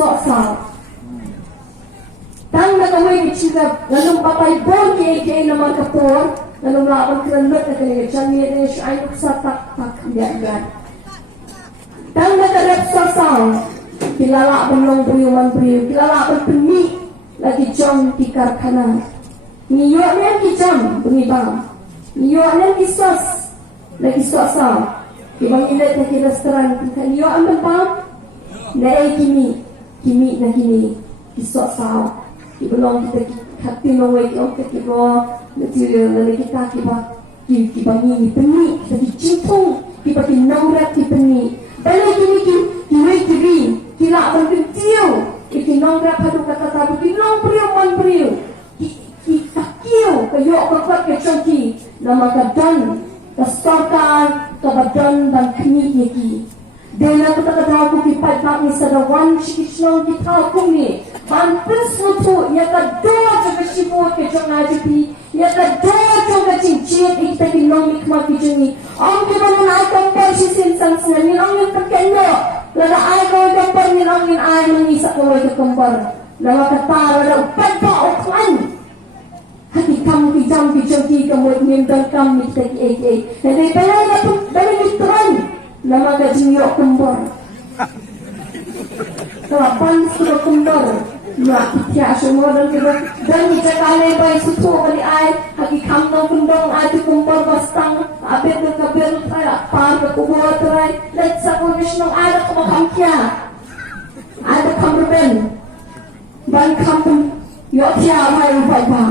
sok-sok. Tang nakaway kichika lalu papai bon ke nama kapur lalu melawan kerenut na kaya jami na siya ay sa tak yan. Tang nakarap sok-sok kilala belong beriuman kilala berpeni lagi jom di karkhana. Niyo niyan ki jom bungibang. Niyo niyan ki sos lagi sok-sok. Ibang ilat na ki restoran niyo ang bang na kimi na kini ki sok-sok. Ibelong kita hati nongway kita kibo material na kita kiba ni peni kita cintong kiba kinongrat ki peni balai kini kiri kila berkecil kinongrat hadu kata tabi kinong priu ki kakiu kayo kakak kecongki nama kadan kastorkan kabadan dan kini ki Dela kata aku kipat bang ni sadawan sikisong kita aku ni Mampus mutu ya kadua jaga sibut ke jong ajipi ya kadua jaga cincin kita kinong ikmat kijungi ang kibanon ay kampar sisin sang sinani ang yung kakendo lada ay kawai kampar nilangin ay mangisak kawai ke kampar lada kata lada upat pa uklan hati kamu kijam kijungi kamu mintan kami kita ki jadi balai mitran nama gajing yok kampar kelapan sudah kampar ya kita semua dan kita kali baik suatu kali ay hagi kamnong kendong ay kumpul bastang abet ng kabel ay par kubuha tray let sa komisyon ada kumakamkya ada kamruben ban kampung yok siya may upay pa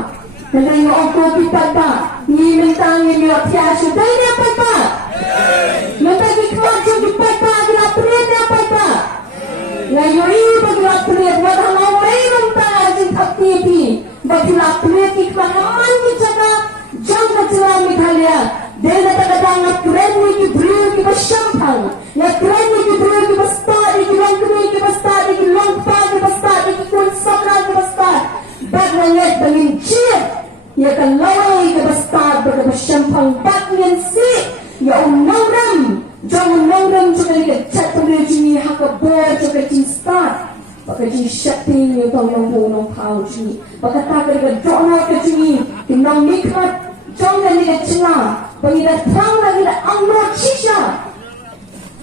nagay yung ako kitad pa nimintangin yok siya suday niya pa pa matagikmat yung kitad pa ginaprin niya pa pa ngayon pagilaprit wadang away jin aktivi bakila preti kanaman ni jaga jang kacila mikhalia dena takadang kren ni ki bru ki bashampang ya kren ni ki bru ki basta ki long ki basta ki long pa ki basta ki kun sakra ki basta bag nanget bangin chip ya kan lawai ki basta ki bashampang bag ngen si ya unongram jang unongram juga ni chat pun jini hakabor juga jin start Pagkajing shopping yung tawang punong pouch ni. Pagkataka ka doon na kajing kinang mikmat jong na nila china. Pangilatang na nila ang mga chisya.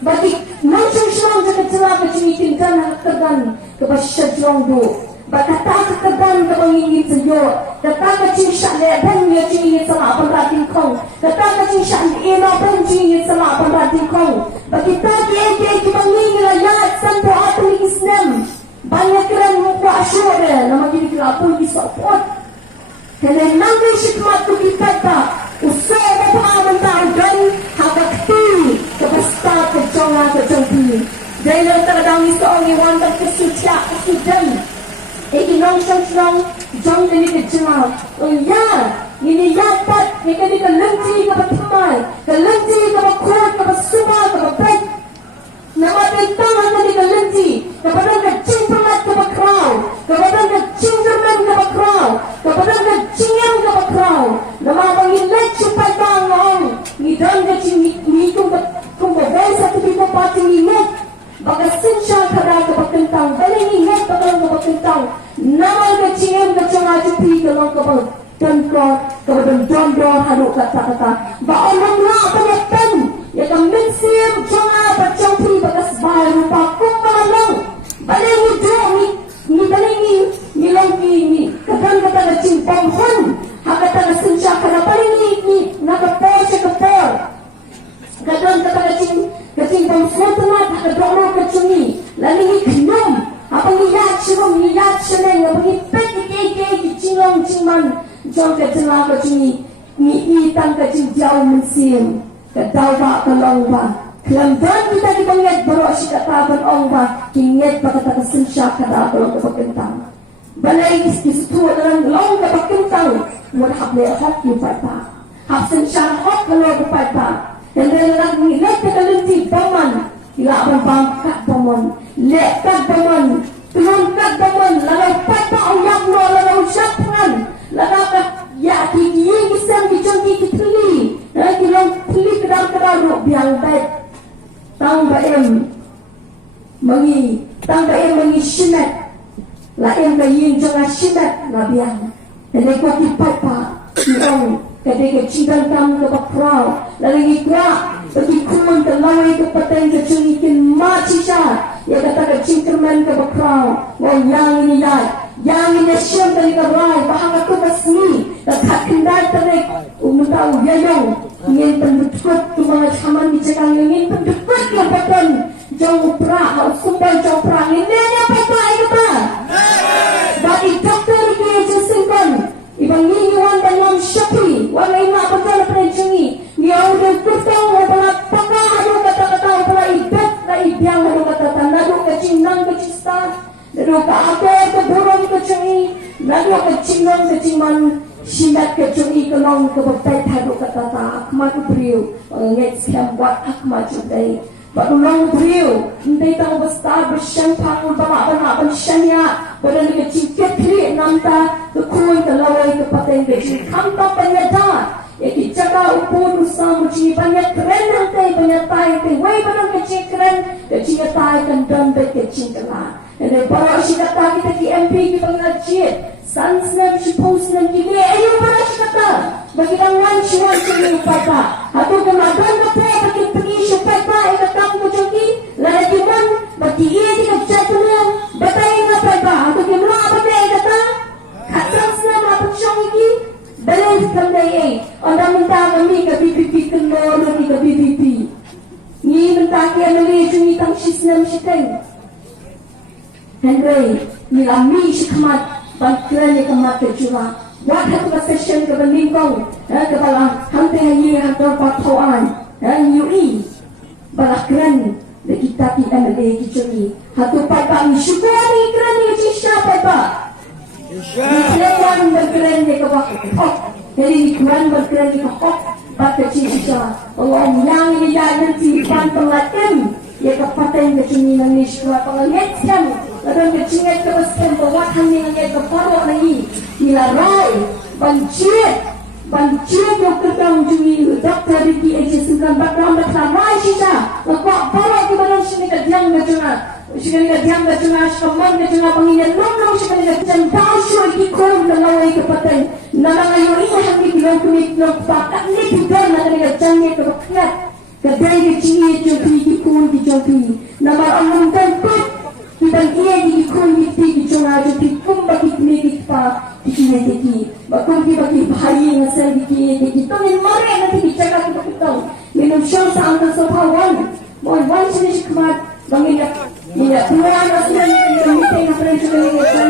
Bagi nang siyang sa kajila kajing kintan na kagan kapasya jong do. Pagkataka kagan kapangingin sa iyo. Kataka jing siya leban niya jingin sa lapan rating kong. Kataka jing siya inapan jingin sa lapan rating kong. Pagkitaki ay kipangingin na lahat santo ato ni Islam. Banyak keren muka asyur nama jadi kelapun di sopot kena nanti syikmat tu kita tak usai berpahaman dan hakakti kepasta kejonga kejongpi dari terkadang seorang iwan terkesucia kesudan nong syang jong ini kejengal oh ya ini yapat ini kelenti kebetamai kelenti kebakut kebasuma kebabek nama bintang ada di kelenti kepada kecing pelat kebakrau kepada kecing jerman kebakrau kepada kecing yang kebakrau nama pangilat cepat bangun nidang kecing nitung kumbagai satu tiga pati minit baga sinsya kada kebakentang balik minit bakal kebakentang nama kecing yang kecing ajupi kalau kebal dan kepada dondor haduk kata-kata ba'olang la penyetan ya kambing sim jangan bercampi bagas baru pakum malang balik hidup ni balik ni lagi kadang kata kecing pangkon hakata sinsya kada balik ni nakapor siya kapor kadang kata kecing pangkon telat hakadoro kecing ni lalu ni kenum apa niat siya neng apa ni pek ni cingong cingman jong kecing lah kecing ni itang kecing jauh mensim kadau ba kalong ba kelamdan kita dipanggil baru si kataban ong ba kinget pa kata sinsya kada kalong kapagkentang balay istu dalam long kapagkentang mo hable hot yung pa hap sinsya hot kalong pa dan dalam ngilet ka kalenti paman ila abang bangkat paman lekat paman tulungkat paman lalau pata uyak no lalau syapngan lalau ya kiki kisam kicongki kituli kilong tuli kedar-kedar biang baik tang baem mangi tang ka em mangi shimet la em ka yin jong a shimet la biang ene ko ki papa ni kadai ke cinta kam ke bakrau lagi kuat bagi kuman ke lawai ke pateng ke cungi kin maci sah ya kata ke cinkerman ke bakrau wah yang ini yang ini syam dari ke rai bahang aku basni tak kendal tarik tahu yayong ingin penduduk cuma saman di cekang ingin penduduk yang pateng jauh pra harus sumpah jauh pra ini apa itu bagi dokter ke jesimpan ibang niwan dalam syapi wala ina betul perencangi ni audio kurtang wala paka ado kata-kata wala ibat na ibyang ado kata nado kacingnan kacista nado ka apa ke burung kacungi nado kacingnan kacingman silat kacungi kelong ke bertai ado kata akma ku beriu nget siam buat akma judai Barulang beriu, hindi tahu besar bersyempang bapa bersyanya, pada ni kecikit kiri namta, kekuan kelawai kepateng kecil, kampa penyata, ya jaga upur usaha muci banyak keren nanti banyak tai, wei barang kecil keren, kecil tai kan dan kecil kena, dan para asyikata kita ki MP ki pengajian, sansnam sipusnam ki ni ayo para asyikata, bagi tangan siwan sini upata, atau kemadan apa bagi pergi supaya ikatang kucuki, lagi man bagi ia di kejatuhan, betai apa atau kemana apa dia kata, kacang senam apa cong ini, balai kandai, orang minta kami ke BBP kenal lagi ke BBP, ni minta kia meli cumi tang sisnam siteng, Henry ni lami sikmat, bangkiran ni kemat kecura. Buat satu session ke Beningkong, kepala hantai hayi hantar patuan, UI, balak keren, kita MLA kicuni, hatu papa ni syukuri keren ni siapa papa, keren berkeren ni kebak, jadi ni keren berkeren ni kebak, baca cica, Allah yang ini jangan simpan pelatin, ya kepaten kicuni nangis kerana pengenetkan. Orang kecingit kebaskan bawa kami dengan keparok lagi dilarai bancit yang kedang jui dokter Ricky Eji sembilan bakram bakramai sisa lepak parok di mana sini kejang kecuna sekali kejang kecuna sekamar kecuna pengingat long sekali kejang dasar ikon kelawai kepaten nama ngayu ini hanya bilang kulit long pakat ni tidak nak kejangnya kebakiat kedai kecingit jopi ikon dijopi nama orang tempet kita ia di kondisi di jurnal jadi kumbaki milik pa di kini bakal bagi bahaya ngasal di kini tolong mari nanti dijaga kita minum syam sampai sepawan wan sini kemat banginnya minyak tuan asal meeting apa yang sudah dilakukan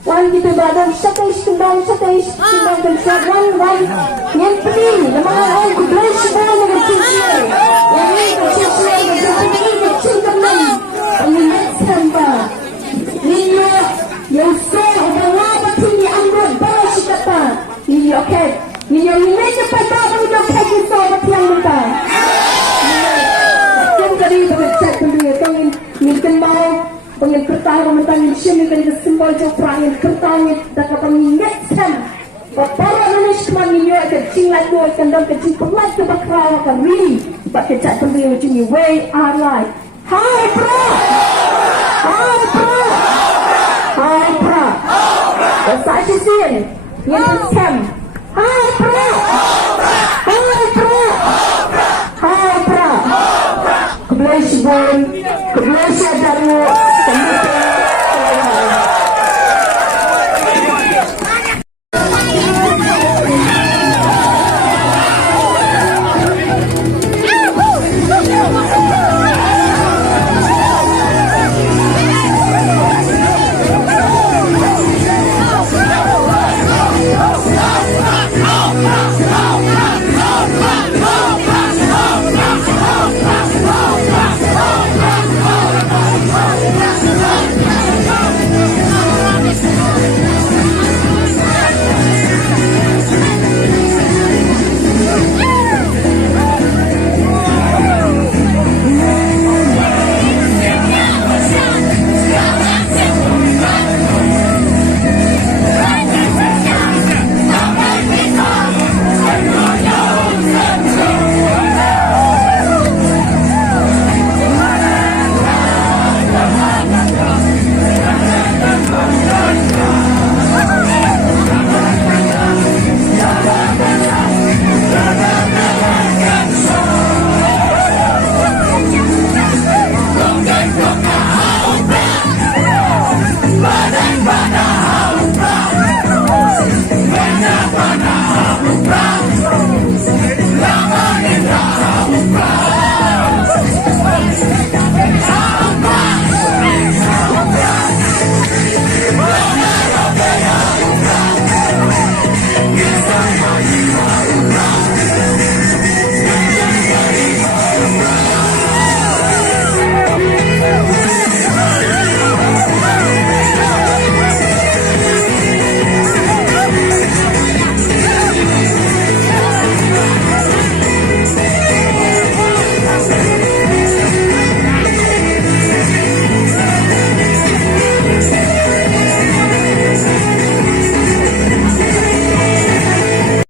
Wan kita badan satu istimbang dan wan yang penting nama orang kudus semua negara Cina yang ini kecil yang kecil teman pengingatkan bah ini yang saya orang apa sini anggun bawa si kata ini okey ini cepat bawa kita pergi sama tiang kita kan tadi bercakap dulu kami mungkin mau pengen pertama mentang sini kan itu simbol jopra yang pertama dapat mengingatkan para manusia kami juga kecil lagi akan dalam kecil pelat ke bakraw akan really pakai cat beliau cumi way our life hi bro saya sini yang macam hi bro kebelah ajaru